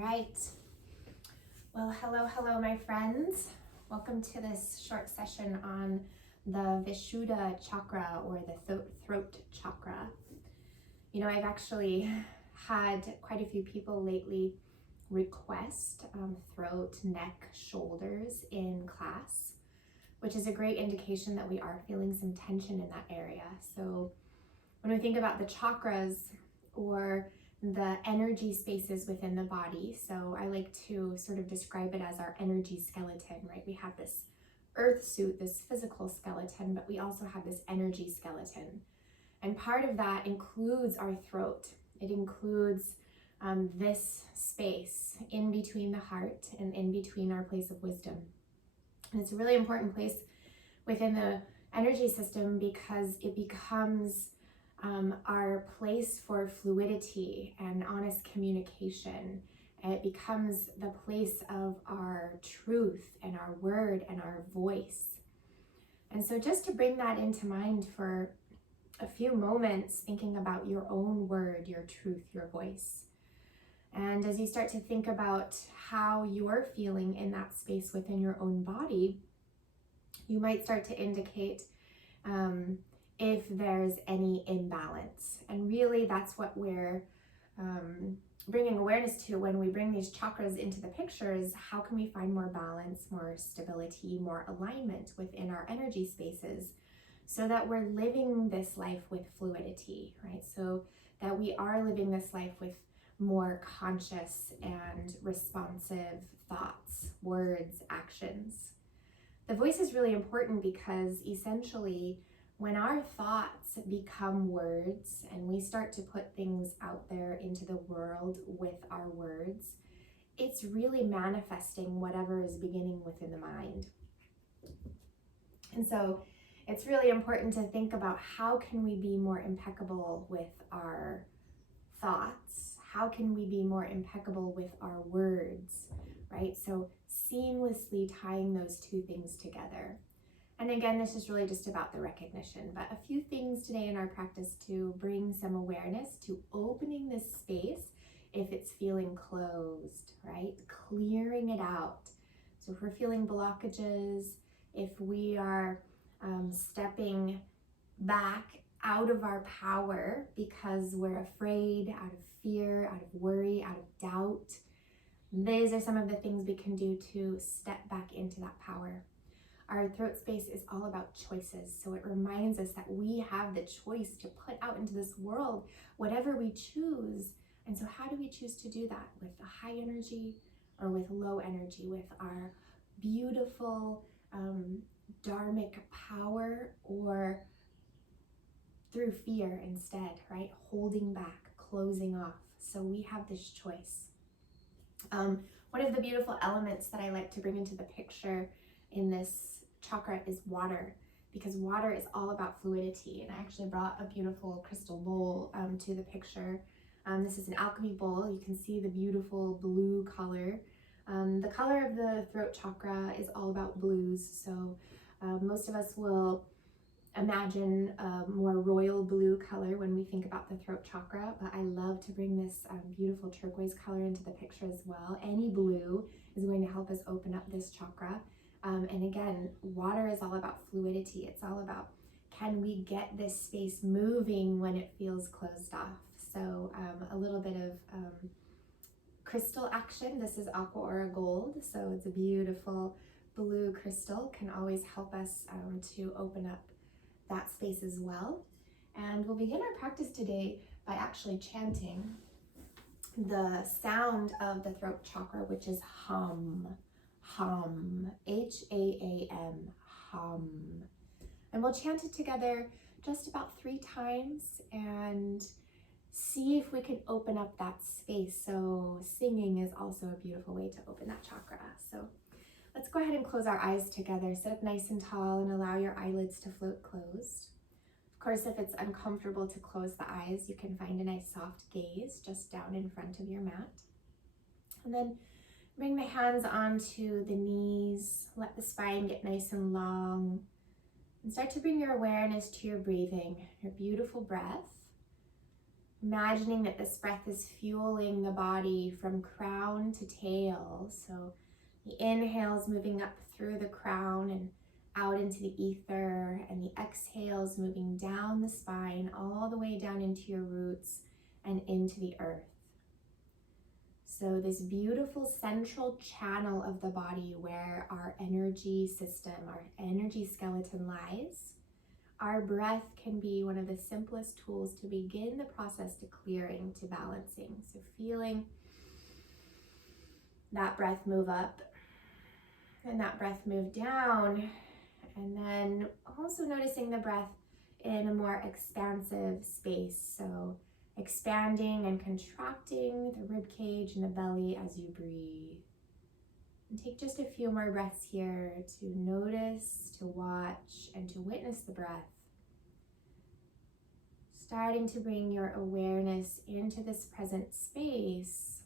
right. Well, hello, my friends. Welcome to this short session on the Vishuddha chakra, or the throat chakra. You know, I've actually had quite a few people lately request throat, neck, shoulders in class, which is a great indication that we are feeling some tension in that area. So when we think about the chakras, or the energy spaces within the body, so I like to sort of describe it as our energy skeleton, right? We have this earth suit, this physical skeleton, but we also have this energy skeleton. And part of that includes our throat. It includes this space in between the heart and in between our place of wisdom. And it's a really important place within the energy system because it becomes our place for fluidity and honest communication. It becomes the place of our truth and our word and our voice. And so just to bring that into mind for a few moments, thinking about your own word, your truth, your voice. And as you start to think about how you're feeling in that space within your own body, you might start to indicate if there's any imbalance. And really that's what we're bringing awareness to when we bring these chakras into the picture, is how can we find more balance, more stability, more alignment within our energy spaces, so that we're living this life with fluidity, right? So that we are living this life with more conscious and responsive thoughts, words, actions. The voice is really important because essentially when our thoughts become words and we start to put things out there into the world with our words, it's really manifesting whatever is beginning within the mind. And so it's really important to think about how can we be more impeccable with our thoughts? How can we be more impeccable with our words, right? So seamlessly tying those two things together. And again, this is really just about the recognition, but a few things today in our practice to bring some awareness to opening this space if it's feeling closed, right? Clearing it out. So if we're feeling blockages, if we are stepping back out of our power because we're afraid, out of fear, out of worry, out of doubt, these are some of the things we can do to step back into that power. Our throat space is all about choices. So it reminds us that we have the choice to put out into this world whatever we choose. And so how do we choose to do that? With a high energy or with low energy? With our beautiful dharmic power, or through fear instead, right? Holding back, closing off. So we have this choice. One of the beautiful elements that I like to bring into the picture in this chakra is water, because water is all about fluidity. And I actually brought a beautiful crystal bowl to the picture. This is an alchemy bowl. You can see the beautiful blue color. The color of the throat chakra is all about blues. So most of us will imagine a more royal blue color when we think about the throat chakra, but I love to bring this beautiful turquoise color into the picture as well. Any blue is going to help us open up this chakra. And again, water is all about fluidity. It's all about, can we get this space moving when it feels closed off? So a little bit of crystal action. This is aqua aura gold, so it's a beautiful blue crystal, can always help us to open up that space as well. And we'll begin our practice today by actually chanting the sound of the throat chakra, which is hum, hum, H-A-A-M, hum. And we'll chant it together just about 3 times and see if we can open up that space. So singing is also a beautiful way to open that chakra. So let's go ahead and close our eyes together. Sit up nice and tall and allow your eyelids to float closed. Of course, if it's uncomfortable to close the eyes, you can find a nice soft gaze just down in front of your mat. And then bring the hands onto the knees. Let the spine get nice and long. And start to bring your awareness to your breathing, your beautiful breath. Imagining that this breath is fueling the body from crown to tail. So the inhales moving up through the crown and out into the ether, and the exhales moving down the spine, all the way down into your roots and into the earth. So this beautiful central channel of the body where our energy system, our energy skeleton lies, our breath can be one of the simplest tools to begin the process to clearing, to balancing. So feeling that breath move up and that breath move down, and then also noticing the breath in a more expansive space. So expanding and contracting the rib cage and the belly as you breathe. And take just a few more breaths here to notice, to watch, and to witness the breath. Starting to bring your awareness into this present space.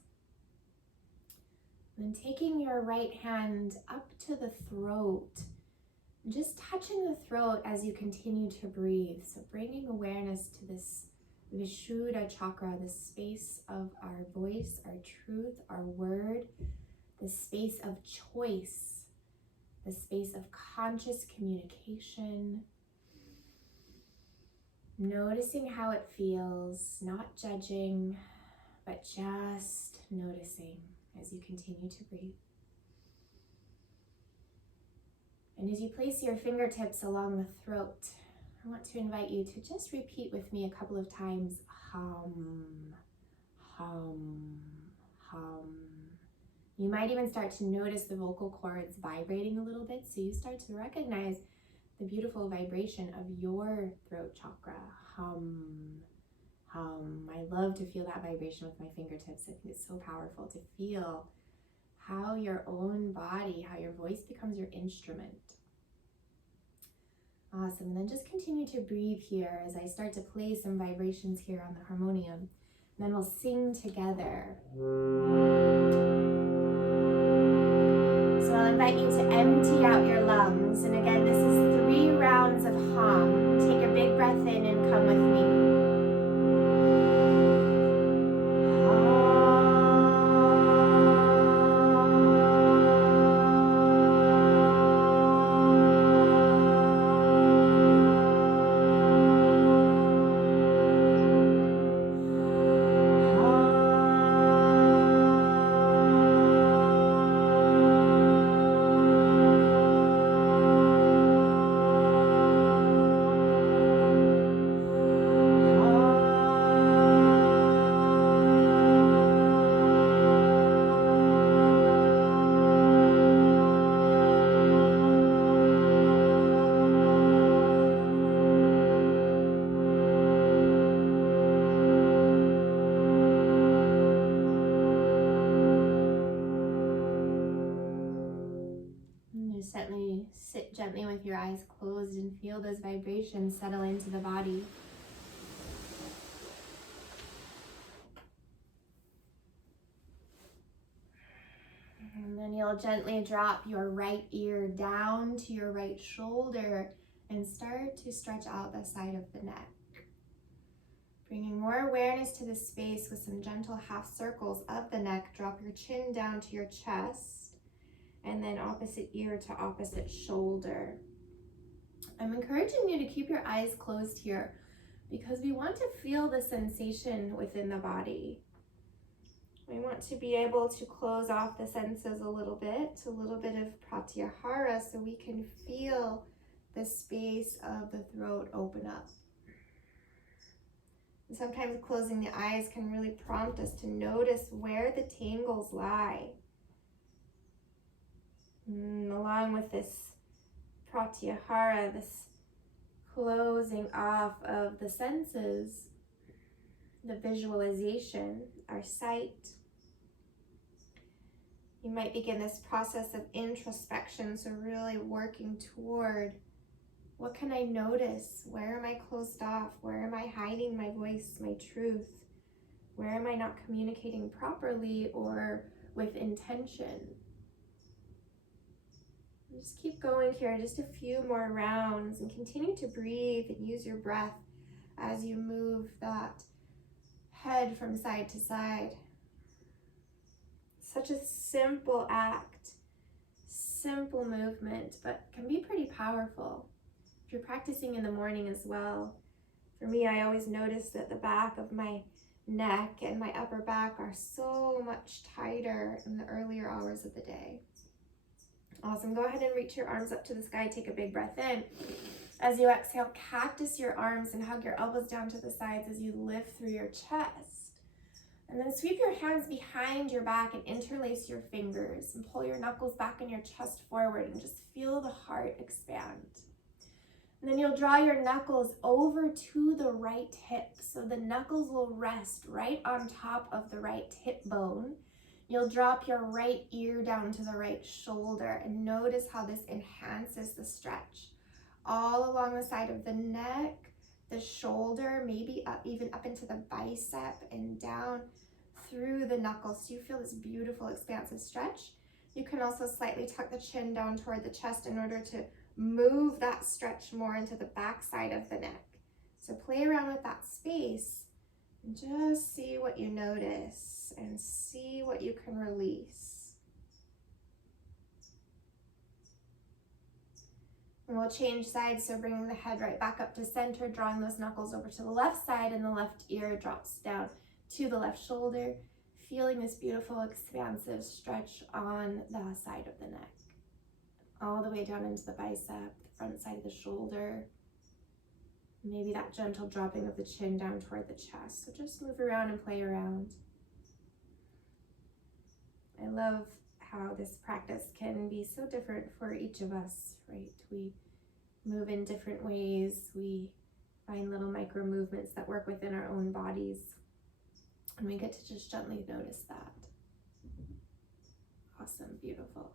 And then taking your right hand up to the throat, just touching the throat as you continue to breathe. So bringing awareness to this Vishuddha chakra, the space of our voice, our truth, our word, the space of choice, the space of conscious communication. Noticing how it feels, not judging, but just noticing as you continue to breathe. And as you place your fingertips along the throat, I want to invite you to just repeat with me a couple of times, hum, hum, hum. You might even start to notice the vocal cords vibrating a little bit, so you start to recognize the beautiful vibration of your throat chakra. Hum, hum. I love to feel that vibration with my fingertips. I think it's so powerful to feel how your own body, how your voice becomes your instrument. Awesome. And then just continue to breathe here as I start to play some vibrations here on the harmonium. And then we'll sing together. So I'll invite you to empty out your lungs. And again, this is 3 rounds of hum. Take a big breath in and come with me. Sit gently with your eyes closed and feel those vibrations settle into the body. And then you'll gently drop your right ear down to your right shoulder and start to stretch out the side of the neck. Bringing more awareness to the space with some gentle half circles of the neck. Drop your chin down to your chest. And then opposite ear to opposite shoulder. I'm encouraging you to keep your eyes closed here because we want to feel the sensation within the body. We want to be able to close off the senses a little bit of pratyahara, so we can feel the space of the throat open up. And sometimes closing the eyes can really prompt us to notice where the tangles lie. Along with this pratyahara, this closing off of the senses, the visualization, our sight. You might begin this process of introspection, so really working toward what can I notice? Where am I closed off? Where am I hiding my voice, my truth? Where am I not communicating properly or with intention? Just keep going here, just a few more rounds, and continue to breathe and use your breath as you move that head from side to side. Such a simple act, simple movement, but can be pretty powerful. If you're practicing in the morning as well, for me, I always notice that the back of my neck and my upper back are so much tighter in the earlier hours of the day. Awesome. Go ahead and reach your arms up to the sky. Take a big breath in. As you exhale, cactus your arms and hug your elbows down to the sides as you lift through your chest. And then sweep your hands behind your back and interlace your fingers and pull your knuckles back in your chest forward and just feel the heart expand. And then you'll draw your knuckles over to the right hip. So the knuckles will rest right on top of the right hip bone. You'll drop your right ear down to the right shoulder and notice how this enhances the stretch. All along the side of the neck, the shoulder, maybe even up into the bicep and down through the knuckles. So you feel this beautiful expansive stretch. You can also slightly tuck the chin down toward the chest in order to move that stretch more into the back side of the neck. So play around with that space and just see what you notice and see what you can release. And we'll change sides, so bringing the head right back up to center, drawing those knuckles over to the left side, and the left ear drops down to the left shoulder, feeling this beautiful expansive stretch on the side of the neck. All the way down into the bicep, the front side of the shoulder. Maybe that gentle dropping of the chin down toward the chest. So just move around and play around. I love how this practice can be so different for each of us, right? We move in different ways. We find little micro movements that work within our own bodies. And we get to just gently notice that. Awesome, beautiful.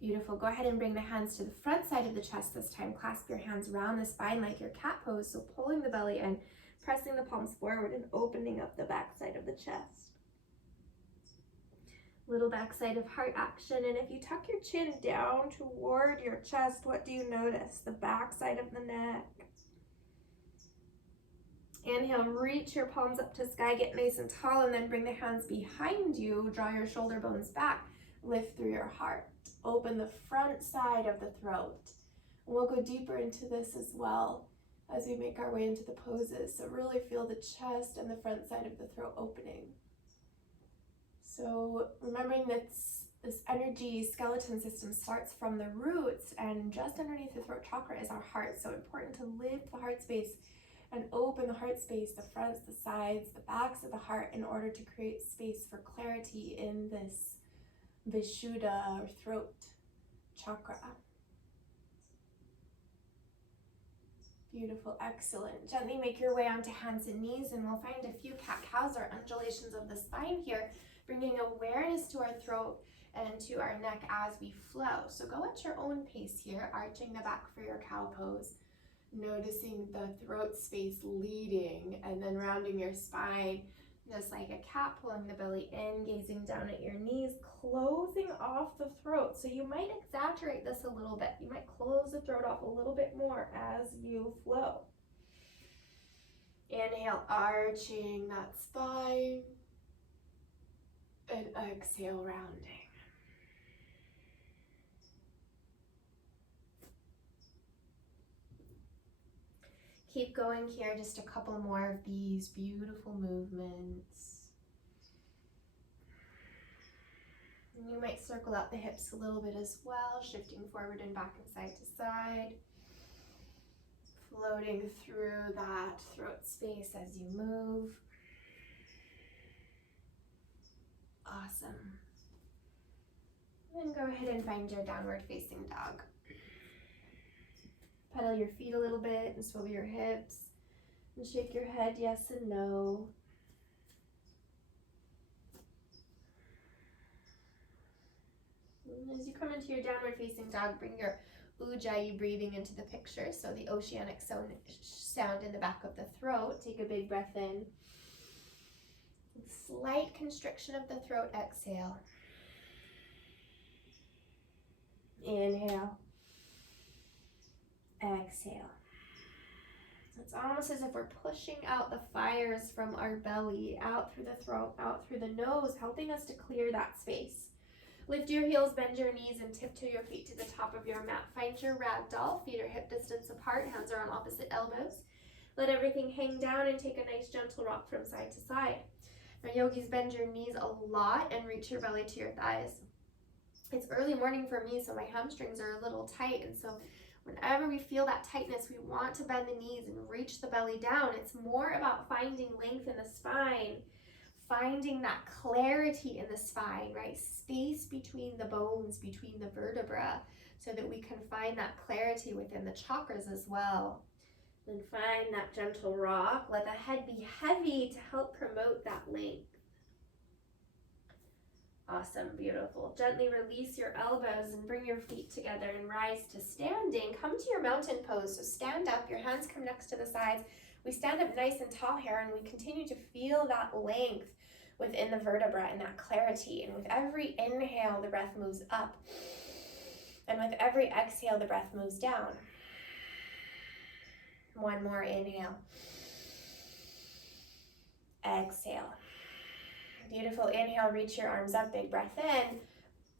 Beautiful. Go ahead and bring the hands to the front side of the chest this time. Clasp your hands around the spine like your cat pose. So pulling the belly in, pressing the palms forward and opening up the back side of the chest. Little backside of heart action. And if you tuck your chin down toward your chest, what do you notice? The back side of the neck. Inhale, reach your palms up to sky, get nice and tall, and then bring the hands behind you. Draw your shoulder bones back. Lift through your heart. Open the front side of the throat. And we'll go deeper into this as well as we make our way into the poses. So really feel the chest and the front side of the throat opening. So remembering that this energy skeleton system starts from the roots, and just underneath the throat chakra is our heart. So important to lift the heart space and open the heart space, the fronts, the sides, the backs of the heart, in order to create space for clarity in this Vishuddha or throat chakra. Beautiful, excellent. Gently make your way onto hands and knees, and we'll find a few cat-cows or undulations of the spine here, bringing awareness to our throat and to our neck as we flow. So go at your own pace here, arching the back for your cow pose, noticing the throat space leading, and then rounding your spine just like a cat, pulling the belly in, gazing down at your knees, closing off the throat. So you might exaggerate this a little bit. You might close the throat off a little bit more as you flow. Inhale, arching that spine, and exhale, rounding. Keep going here, just a couple more of these beautiful movements. And you might circle out the hips a little bit as well, shifting forward and back and side to side. Floating through that throat space as you move. Awesome. Then go ahead and find your downward facing dog. Pedal your feet a little bit and swivel your hips and shake your head yes and no. And as you come into your downward facing dog, bring your Ujjayi breathing into the picture. So the oceanic sound in the back of the throat. Take a big breath in. Slight constriction of the throat, exhale. Inhale. Exhale. It's almost as if we're pushing out the fires from our belly, out through the throat, out through the nose, helping us to clear that space. Lift your heels, bend your knees, and tiptoe your feet to the top of your mat. Find your ragdoll. Feet are hip distance apart. Hands are on opposite elbows. Let everything hang down and take a nice gentle rock from side to side. Now, yogis, bend your knees a lot and reach your belly to your thighs. It's early morning for me, so my hamstrings are a little tight, and so whenever we feel that tightness, we want to bend the knees and reach the belly down. It's more about finding length in the spine, finding that clarity in the spine, right? Space between the bones, between the vertebra, so that we can find that clarity within the chakras as well. Then find that gentle rock. Let the head be heavy to help promote that length. Awesome, beautiful. Gently release your elbows and bring your feet together and rise to standing. Come to your mountain pose. So stand up, your hands come next to the sides. We stand up nice and tall here, and we continue to feel that length within the vertebra and that clarity. And with every inhale, the breath moves up. And with every exhale, the breath moves down. One more inhale. Exhale. Beautiful. Inhale, reach your arms up, big breath in.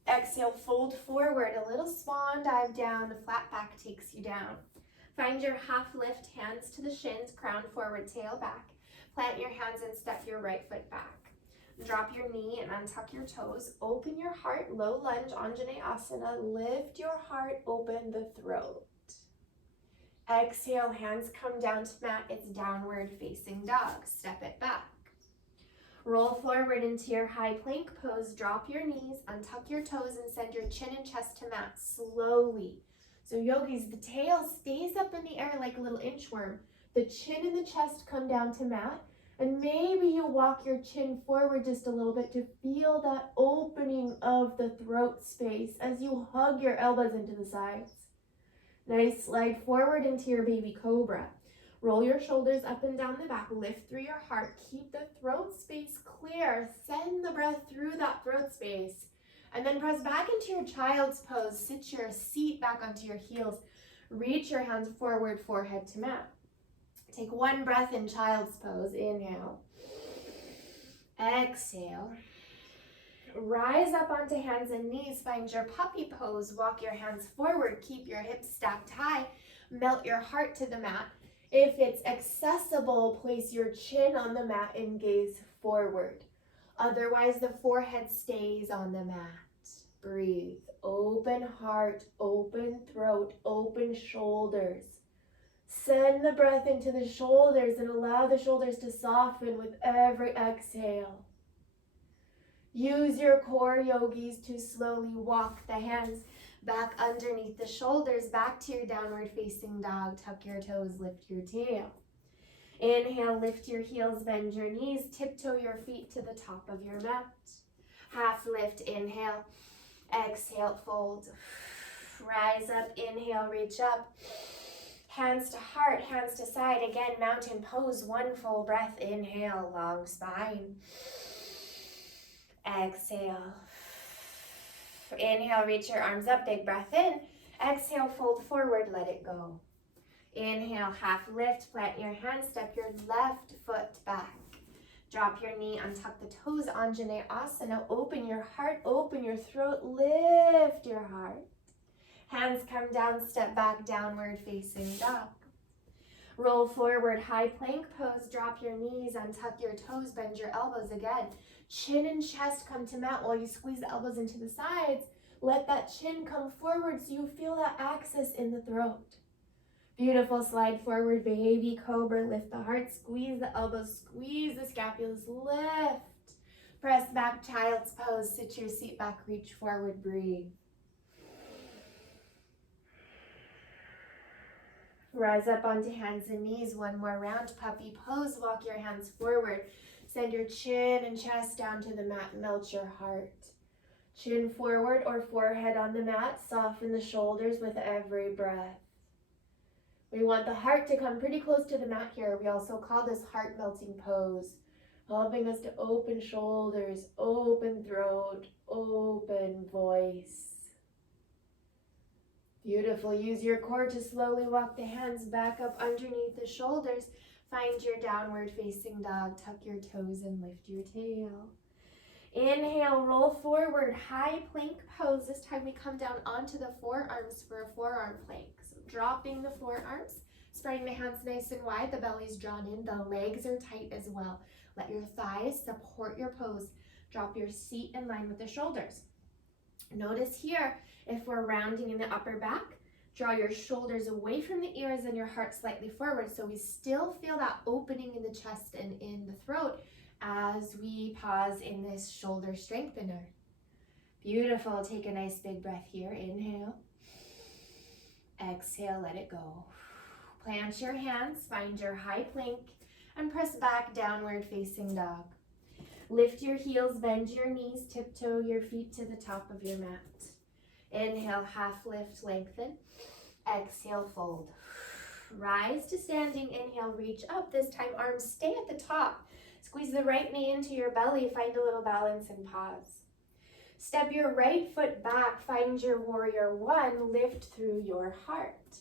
Exhale, fold forward, a little swan dive down. The flat back takes you down. Find your half lift, hands to the shins, crown forward, tail back. Plant your hands and step your right foot back. Drop your knee and untuck your toes. Open your heart, low lunge, Anjaneyasana. Lift your heart, open the throat. Exhale, hands come down to mat. It's downward facing dog. Step it back. Roll forward into your high plank pose. Drop your knees, untuck your toes, and send your chin and chest to mat slowly. So yogis, the tail stays up in the air like a little inchworm. The chin and the chest come down to mat. And maybe you walk your chin forward just a little bit to feel that opening of the throat space as you hug your elbows into the sides. Nice, slide forward into your baby cobra. Roll your shoulders up and down the back, lift through your heart, keep the throat space clear, send the breath through that throat space, and then press back into your child's pose. Sit your seat back onto your heels, reach your hands forward, forehead to mat. Take one breath in child's pose, inhale, exhale. Rise up onto hands and knees, find your puppy pose, walk your hands forward, keep your hips stacked high, melt your heart to the mat. If it's accessible, place your chin on the mat and gaze forward. Otherwise, the forehead stays on the mat. Breathe, open heart, open throat, open shoulders. Send the breath into the shoulders and allow the shoulders to soften with every exhale. Use your core, yogis, to slowly walk the hands back underneath the shoulders, back to your downward facing dog. Tuck your toes, lift your tail. Inhale, lift your heels, bend your knees, tiptoe your feet to the top of your mat. Half lift, inhale, exhale, fold. Rise up, inhale, reach up. Hands to heart, hands to side. Again, mountain pose, one full breath. Inhale, long spine. Exhale. Inhale, reach your arms up, big breath in. Exhale, fold forward, let it go. Inhale, half lift, plant your hands, step your left foot back. Drop your knee, untuck the toes, Anjaneyasana. Open your heart, open your throat, lift your heart. Hands come down, step back, downward facing dog. Roll forward, high plank pose, drop your knees, untuck your toes, bend your elbows again. Chin and chest come to mat while you squeeze the elbows into the sides. Let that chin come forward so you feel that access in the throat. Beautiful, slide forward, baby cobra, lift the heart, squeeze the elbows, squeeze the scapulas, lift. Press back, child's pose, sit your seat back, reach forward, breathe. Rise up onto hands and knees, one more round, puppy pose, walk your hands forward. Send your chin and chest down to the mat, melt your heart. Chin forward or forehead on the mat, soften the shoulders with every breath. We want the heart to come pretty close to the mat here. We also call this heart melting pose, helping us to open shoulders, open throat, open voice. Beautiful. Use your core to slowly walk the hands back up underneath the shoulders. Find your downward facing dog. Tuck your toes and lift your tail. Inhale, roll forward, high plank pose. This time we come down onto the forearms for a forearm plank. So dropping the forearms, spreading the hands nice and wide, the belly's drawn in, the legs are tight as well. Let your thighs support your pose. Drop your seat in line with the shoulders. Notice here, if we're rounding in the upper back, draw your shoulders away from the ears and your heart slightly forward so we still feel that opening in the chest and in the throat as we pause in this shoulder strengthener. Beautiful. Take a nice big breath here. Inhale. Exhale, let it go. Plant your hands, find your high plank, and press back, downward facing dog. Lift your heels, bend your knees, tiptoe your feet to the top of your mat. Inhale, half lift, lengthen. Exhale, fold. Rise to standing. Inhale, reach up. This time, arms stay at the top. Squeeze the right knee into your belly. Find a little balance and pause. Step your right foot back. Find your warrior one. Lift through your heart.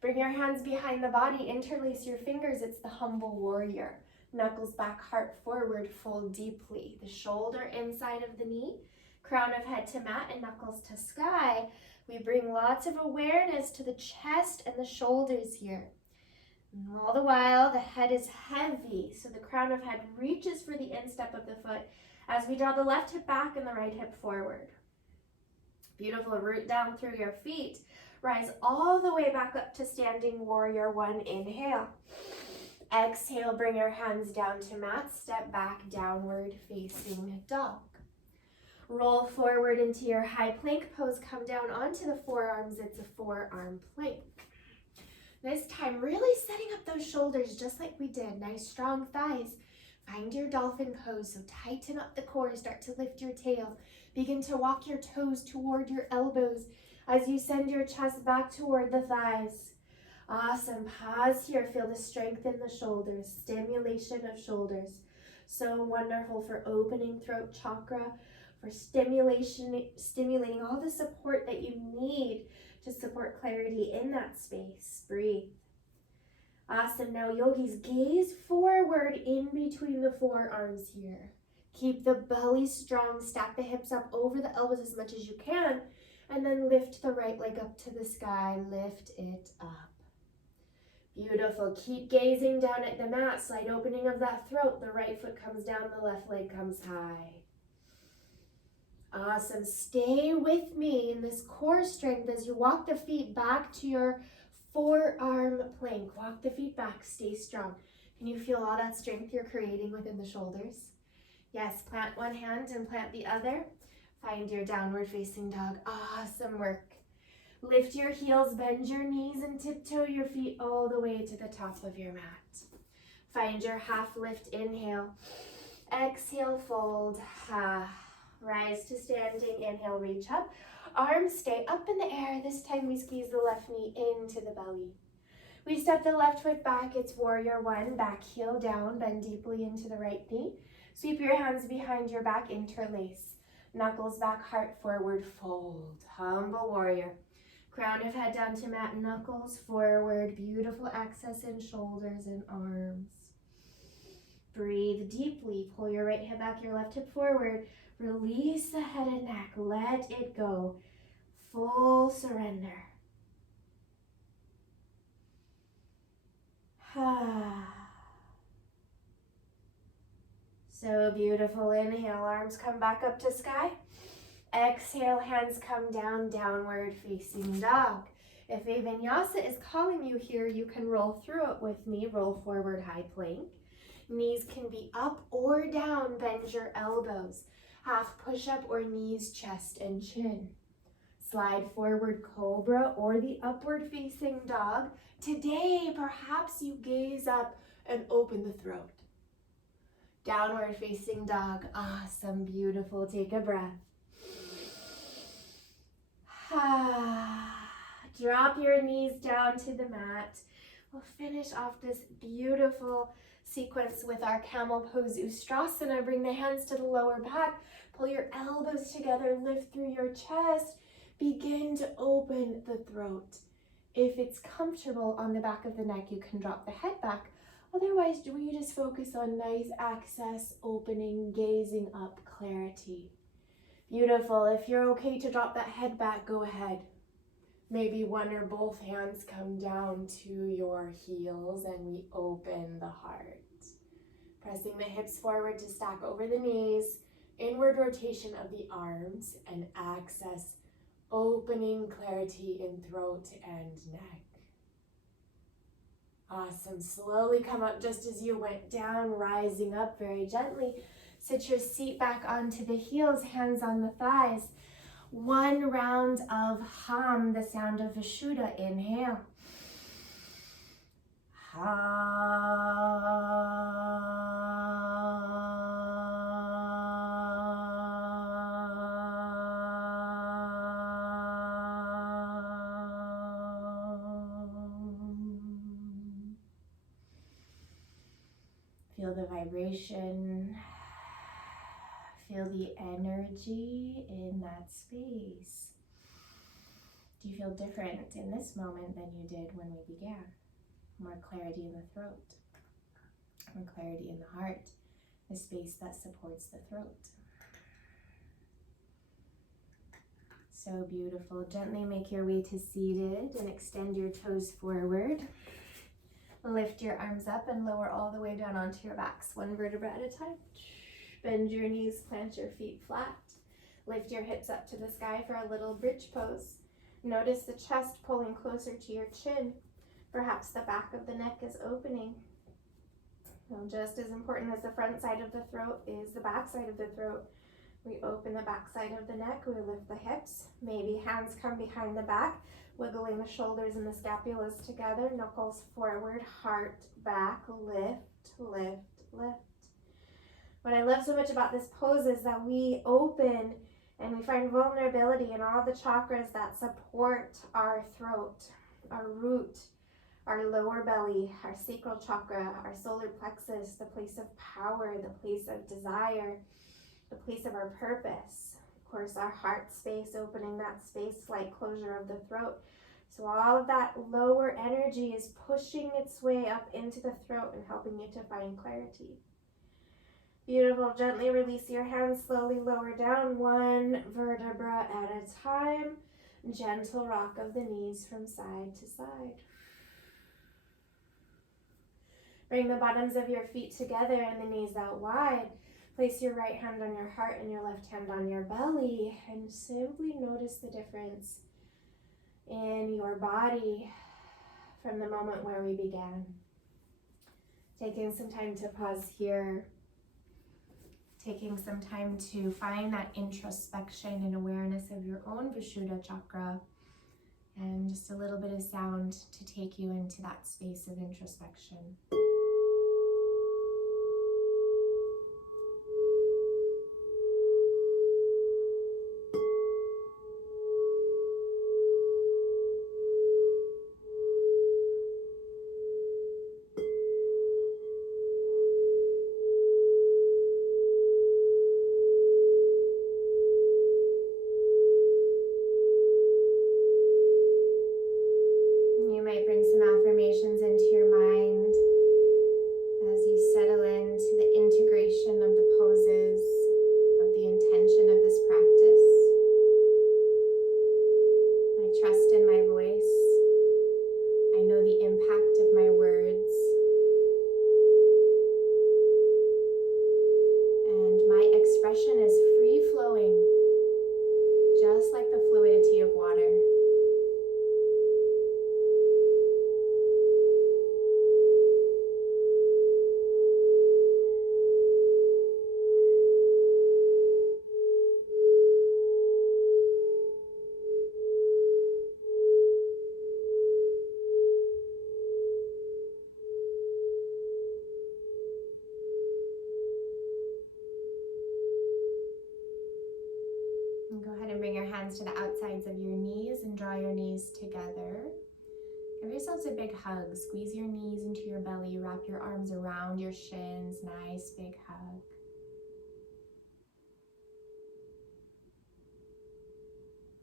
Bring your hands behind the body. Interlace your fingers. It's the humble warrior. Knuckles back, heart forward. Fold deeply. The shoulder inside of the knee. Crown of head to mat and knuckles to sky. We bring lots of awareness to the chest and the shoulders here. And all the while, the head is heavy, so the crown of head reaches for the instep of the foot as we draw the left hip back and the right hip forward. Beautiful. Root down through your feet. Rise all the way back up to standing warrior one. Inhale. Exhale, bring your hands down to mat. Step back, downward facing dog. Roll forward into your high plank pose. Come down onto the forearms. It's a forearm plank. This time, really setting up those shoulders just like we did. Nice strong thighs. Find your dolphin pose. So tighten up the core. Start to lift your tail. Begin to walk your toes toward your elbows as you send your chest back toward the thighs. Awesome. Pause here. Feel the strength in the shoulders. Stimulation of shoulders. So wonderful for opening throat chakra, for stimulating all the support that you need to support clarity in that space. Breathe. Awesome. Now, yogis, gaze forward in between the forearms here. Keep the belly strong. Stack the hips up over the elbows as much as you can. And then lift the right leg up to the sky. Lift it up. Beautiful. Keep gazing down at the mat. Slight opening of that throat. The right foot comes down. The left leg comes high. Awesome. Stay with me in this core strength as you walk the feet back to your forearm plank. Walk the feet back. Stay strong. Can you feel all that strength you're creating within the shoulders? Yes. Plant one hand and plant the other. Find your downward facing dog. Awesome work. Lift your heels, bend your knees, and tiptoe your feet all the way to the top of your mat. Find your half lift. Inhale. Exhale, fold. Rise to standing. Inhale, reach up. Arms stay up in the air. This time we squeeze the left knee into the belly. We step the left foot back. It's warrior one. Back heel down. Bend deeply into the right knee. Sweep your hands behind your back. Interlace. Knuckles back, heart forward. Fold. Humble warrior. Crown of head down to mat. Knuckles forward. Beautiful access in shoulders and arms. Breathe deeply. Pull your right hip back, your left hip forward. Release the head and neck. Let it go. Full surrender. So beautiful. Inhale, arms come back up to sky. Exhale, hands come down, downward facing dog. If a vinyasa is calling you here, you can roll through it with me. Roll forward, high plank. Knees can be up or down. Bend your elbows. Half push-up or knees, chest, and chin. Slide forward, cobra, or the upward facing dog. Today, perhaps you gaze up and open the throat. Downward facing dog. Awesome, beautiful. Take a breath. Drop your knees down to the mat. We'll finish off this beautiful sequence with our camel pose Ustrasana. Bring the hands to the lower back. Pull your elbows together. Lift through your chest. begin to open the throat. If it's comfortable on the back of the neck, you can drop the head back. Otherwise, we just focus on nice access, opening, gazing up, clarity. Beautiful. If you're okay to drop that head back, go ahead. Maybe one or both hands come down to your heels and we open the heart. Pressing the hips forward to stack over the knees, inward rotation of the arms, and access, opening clarity in throat and neck. Awesome. Slowly come up just as you went down, rising up very gently. Sit your seat back onto the heels, hands on the thighs. One round of hum, the sound of Vishuddha. Inhale. Feel the vibration. Feel the energy in that space. Do you feel different in this moment than you did when we began? More clarity in the throat, more clarity in the heart, the space that supports the throat. So beautiful. Gently make your way to seated and extend your toes forward. Lift your arms up and lower all the way down onto your backs, one vertebra at a time. Bend your knees, plant your feet flat. Lift your hips up to the sky for a little bridge pose. Notice the chest pulling closer to your chin. Perhaps the back of the neck is opening. Now, just as important as the front side of the throat is the back side of the throat. We open the back side of the neck, we lift the hips. Maybe hands come behind the back, wiggling the shoulders and the scapulas together, knuckles forward, heart back, lift, lift, lift. What I love so much about this pose is that we open and we find vulnerability in all the chakras that support our throat, our root, our lower belly, our sacral chakra, our solar plexus, the place of power, the place of desire, the place of our purpose. Of course, our heart space, opening that space like closure of the throat. So all of that lower energy is pushing its way up into the throat and helping you to find clarity. Beautiful. Gently release your hands, slowly lower down, one vertebra at a time. Gentle rock of the knees from side to side. Bring the bottoms of your feet together and the knees out wide. Place your right hand on your heart and your left hand on your belly, and simply notice the difference in your body from the moment where we began. Taking some time to pause here. Taking some time to find that introspection and awareness of your own Vishuddha chakra, and just a little bit of sound to take you into that space of introspection. Bring some affirmations into your mind as you settle into the integration of the poses, of the intention of this practice. I trust in my voice. I know the impact of my words. And my expression is free flowing, just like the fluidity of water. And go ahead and bring your hands to the outsides of your knees and draw your knees together. Give yourselves a big hug. Squeeze your knees into your belly. Wrap your arms around your shins. Nice big hug.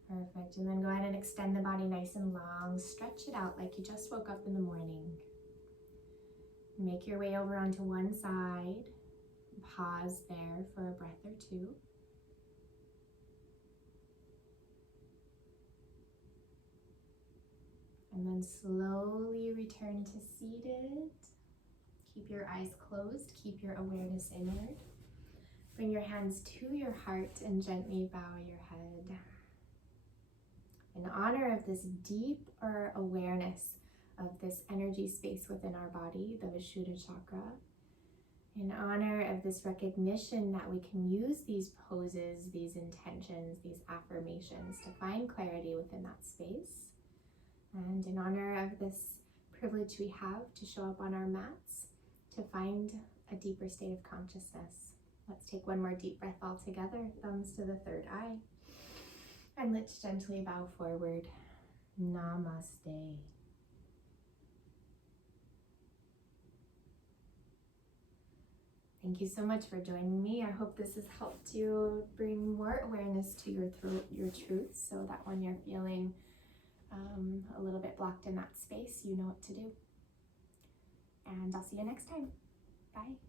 Perfect. And then go ahead and extend the body nice and long. Stretch it out like you just woke up in the morning. Make your way over onto one side. Pause there for a breath or two. And then slowly return to seated. Keep your eyes closed. Keep your awareness inward. Bring your hands to your heart and gently bow your head. In honor of this deeper awareness of this energy space within our body, the Vishuddha chakra, in honor of this recognition that we can use these poses, these intentions, these affirmations to find clarity within that space, and in honor of this privilege we have to show up on our mats to find a deeper state of consciousness. Let's take one more deep breath all together, thumbs to the third eye. And let's gently bow forward. Namaste. Thank you so much for joining me. I hope this has helped you bring more awareness to your throat, your truth, so that when you're feeling a little bit blocked in that space, you know what to do. And I'll see you next time. Bye.